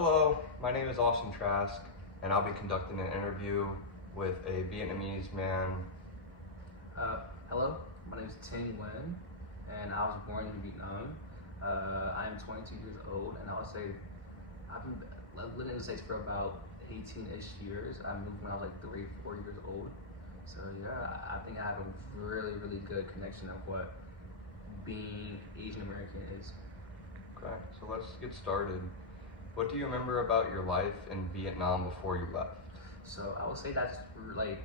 Hello, my name is Austin Trask, and I'll be conducting an interview with a Vietnamese man. Hello, my name is Thanh Nguyen, and I was born in Vietnam. I'm 22 years old, and I would say I've been living in the States for about 18-ish years. I moved when I was like 3, 4 years old. So yeah, I think I have a really, really good connection of what being Asian American is. Okay, so let's get started. What do you remember about your life in Vietnam before you left? So I would say that's like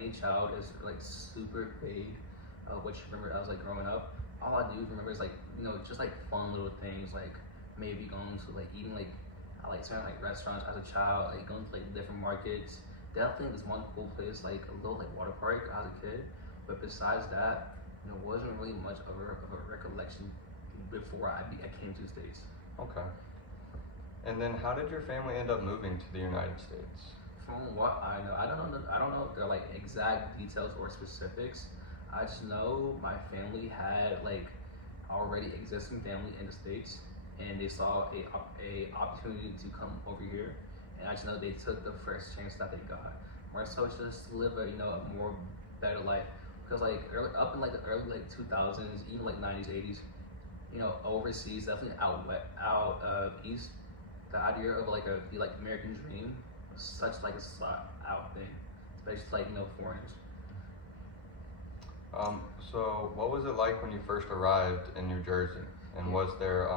any child is like super vague of what you remember as like growing up. All I do remember is like just like fun little things like maybe going to like eating like I like certain like restaurants as a child, like going to like different markets. Definitely this one cool place like a little like water park as a kid. But besides that, wasn't really much of a recollection before I came to the States. Okay. And then how did your family end up moving to the United States? From what I know, I don't know if they're like exact details or specifics. I just know my family had like already existing family in the States, and they saw a opportunity to come over here, and I just know they took the first chance that they got. More so just to live a more better life, because like up in like the early like 2000s, even like 90s, 80s, overseas, definitely out east, the idea of like the like American dream was such like a sought out thing, especially like foreigners. So what was it like when you first arrived in New Jersey? And was there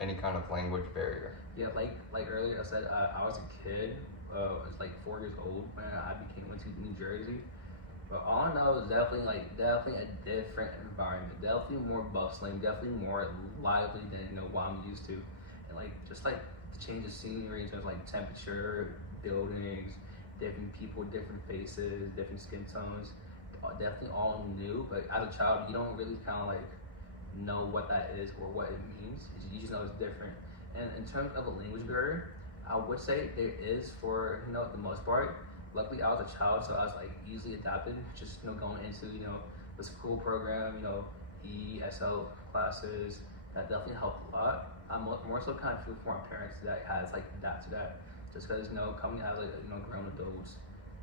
any kind of language barrier? Yeah, like earlier I said, I was a kid. I was like 4 years old when I went to New Jersey. But all I know is definitely a different environment, definitely more bustling, definitely more lively than what I'm used to, and like just like the change of scenery in terms of like temperature, buildings, different people, different faces, different skin tones, definitely all new. But as a child, you don't really kind of like know what that is or what it means. You just know it's different. And in terms of a language barrier, I would say there is for the most part. Luckily, I was a child, so I was like easily adapted. Just going into the school program, ESL classes, that definitely helped a lot. I'm more so kind of feel for my parents that has like adapt to that, just because coming as like grown adults,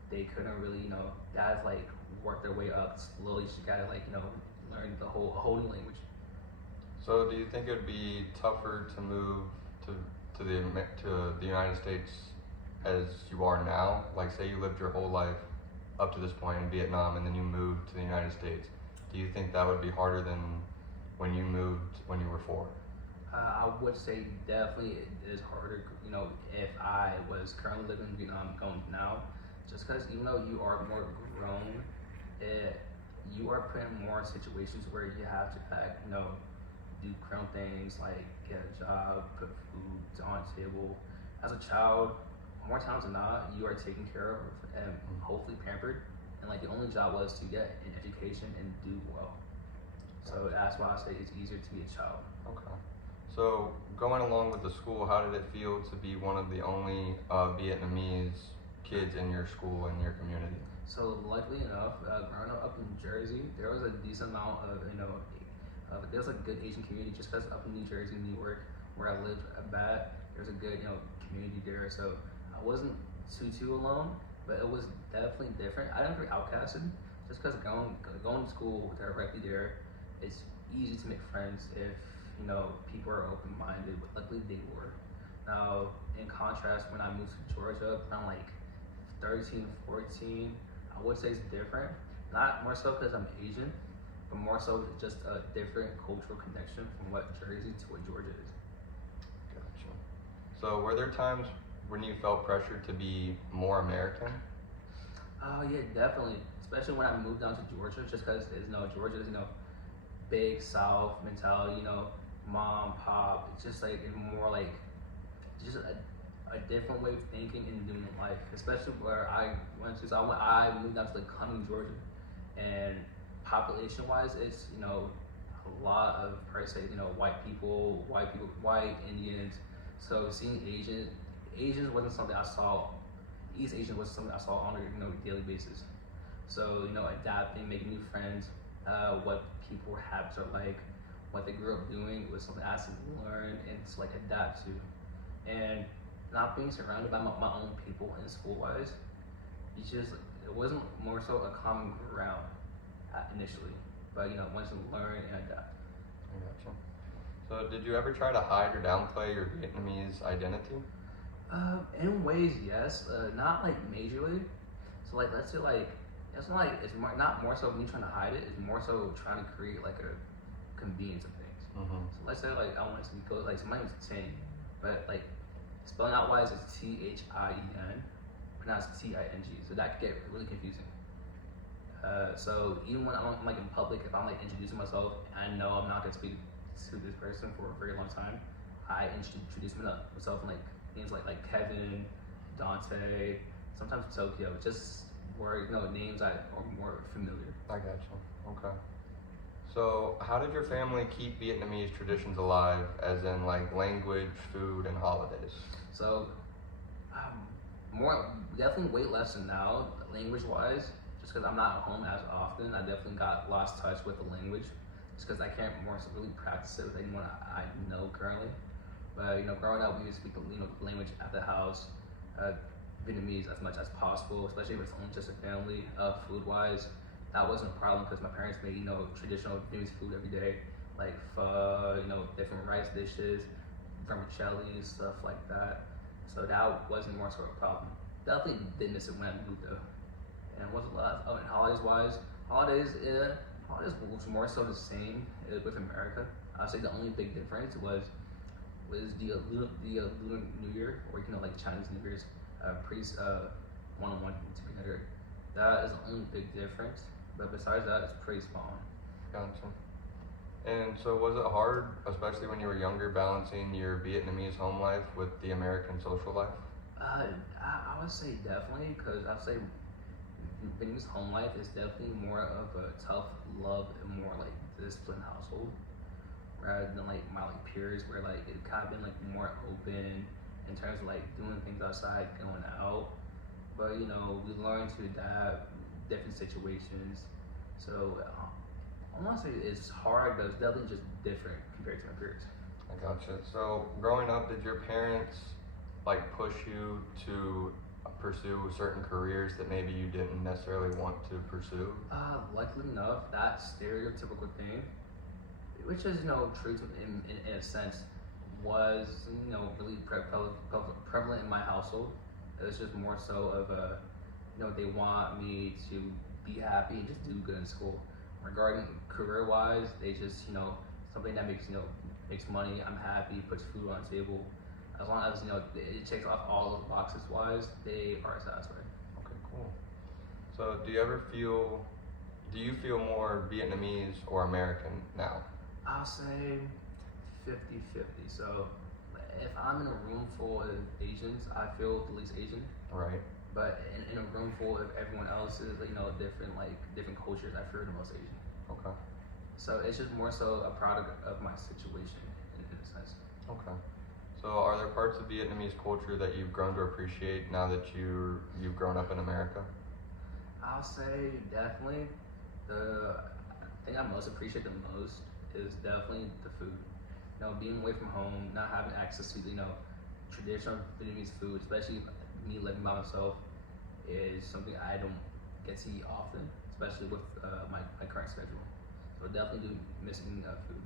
they couldn't really guys like work their way up slowly. She gotta like learn the whole new language. So do you think it would be tougher to move to the United States as you are now? Like say you lived your whole life up to this point in Vietnam and then you moved to the United States. Do you think that would be harder than when you moved when you were 4? I would say definitely it is harder, if I was currently living in Vietnam going now, just because even though you are more grown, you are put in more situations where you have to do grown things like get a job, put food on the table. As a child, more times than not, you are taken care of and hopefully pampered, and like the only job was to get an education and do well. So that's why I say it's easier to be a child. Okay. So going along with the school, how did it feel to be one of the only Vietnamese kids in your school and your community? So luckily enough, growing up in Jersey, there was a decent amount of there was a good Asian community just because up in New Jersey, New York, where I lived at, there's a good community there. So I wasn't too alone, but it was definitely different. I didn't feel outcasted just because going to school directly there, it's easy to make friends if people are open-minded. But luckily they were. Now in contrast, when I moved to Georgia around like 13, 14, I would say it's different. Not more so because I'm Asian, but more so just a different cultural connection from what Jersey to what Georgia is. Gotcha. So were there times when you felt pressure to be more American? Oh yeah, definitely. Especially when I moved down to Georgia, just because Georgia's big South mentality. Mom, pop. It's just like more like just a different way of thinking and doing life. Especially where I went to. So I moved down to like Cumming, Georgia, and population-wise, it's a lot of per se white people, white Indians. So seeing Asians wasn't something I saw. East Asian was something I saw on a daily basis. So adapting, making new friends, what people habits are like, what they grew up doing was something I had to learn and to like adapt to. and not being surrounded by my own people in school wise, it wasn't more so a common ground initially, but once you learn and adapt. I gotcha. So, did you ever try to hide or downplay your Vietnamese identity? In ways, yes, not like majorly. So like, let's say like, it's not like not more so me trying to hide it. It's more so trying to create like a convenience of things. Mm-hmm. So let's say like I want to go like, so my name's Tin, but like spelling out wise it's Thien, pronounced Ting. So that could get really confusing. So even when I'm like in public, if I'm like introducing myself, and I know I'm not gonna speak to this person for a very long time, I introduce myself in like names like Kevin, Dante, sometimes Tokyo, just where names I are more familiar. I gotcha. Okay. So, how did your family keep Vietnamese traditions alive, as in like language, food, and holidays? So, more definitely way less than now, language wise, just because I'm not at home as often. I definitely got lost touch with the language, just because I can't more so really practice it with anyone I know currently. But growing up, we used to speak the language at the house, Vietnamese as much as possible, especially if it's only just a family. Food wise, that wasn't a problem because my parents made traditional Vietnamese food every day, like pho, different rice dishes, vermicelli, stuff like that. So that wasn't more sort of a problem. Definitely did miss it when I moved though. And what's a lot? Oh, and holidays wise, holidays was more so the same with America. I'd say the only big difference was the Lunar New Year, or like Chinese New Year's, one-on-one together. That is the only big difference. But besides that, it's pretty small. Gotcha. And so, was it hard, especially when you were younger, balancing your Vietnamese home life with the American social life? I would say definitely, because I'd say Vietnamese home life is definitely more of a tough love and more like disciplined household, rather than like my peers where like it kind of been like more open in terms of like doing things outside, going out. But we learn to adapt different situations. So I want to say it's hard, but it's definitely just different compared to my peers. I gotcha. So, growing up, did your parents like push you to pursue certain careers that maybe you didn't necessarily want to pursue? Luckily enough, that stereotypical thing, which is true to, in a sense, was really prevalent in my household. It was just more so of they want me to be happy and just do good in school. Regarding career wise, they just something that makes money. I'm happy, puts food on the table. As long as it checks off all those boxes wise, they are satisfied. Okay, cool. So, do you feel more Vietnamese or American now? I'll say 50-50. So if I'm in a room full of Asians, I feel the least Asian. Right. But in a room full of everyone else is different cultures, I feel the most Asian. Okay. So it's just more so a product of my situation in a sense. Okay. So, are there parts of Vietnamese culture that you've grown to appreciate now that you've grown up in America? I'll say definitely the thing I most appreciate the most is definitely the food. Being away from home, not having access to traditional Vietnamese food, especially me living by myself, is something I don't get to eat often, especially with my current schedule. So definitely do missing food.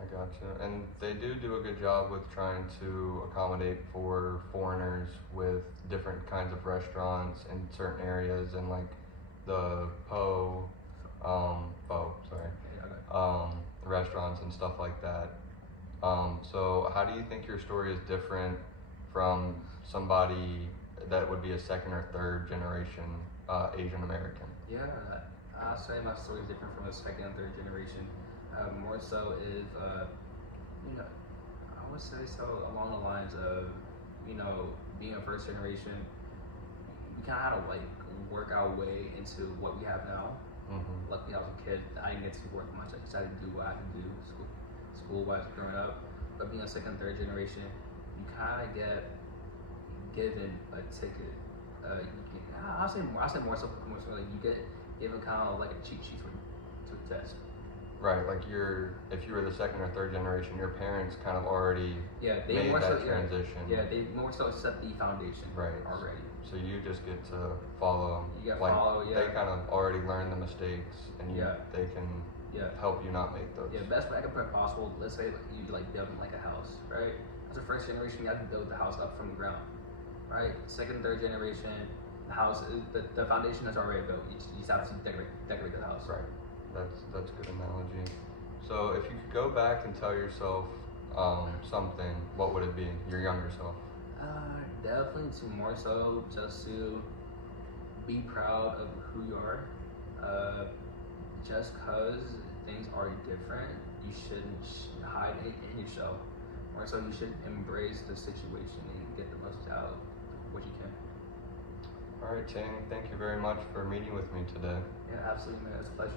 I gotcha. And they do a good job with trying to accommodate for foreigners with different kinds of restaurants in certain areas, and like the restaurants and stuff like that. So how do you think your story is different from somebody that would be a second or third generation Asian American? Yeah, I'll say my story is different from a second and third generation. More so is, I would say so along the lines of, being a first generation, we kind of had to like work our way into what we have now. Mm-hmm. Luckily, I was a kid. I didn't get to work much. I decided to do what I could do school-wise growing up. But being a second, third generation, you kind of get given a ticket. I'll say more so like you get given kind of like a cheat sheet to a test. Right, like if you were the second or third generation, your parents kind of already Yeah, they made more that so transition. yeah, they more so set the foundation Right. already. So you just get to follow them. You gotta like follow, yeah. they kind of already learned the mistakes, and they can Yeah. help you not make those. Yeah, best way I can put it possible. Let's say you like building like a house, right? As a first generation, you have to build the house up from the ground, right? Second, third generation, the house is the foundation is already built. You just have to decorate the house. Right. That's a good analogy. So if you could go back and tell yourself something, what would it be? Your younger self. Definitely to more so just to be proud of who you are. Just cause things are different, you shouldn't hide it in yourself. More so, you should embrace the situation and get the most out of what you can. All right, Chang. Thank you very much for meeting with me today. Yeah, absolutely, man. It's a pleasure.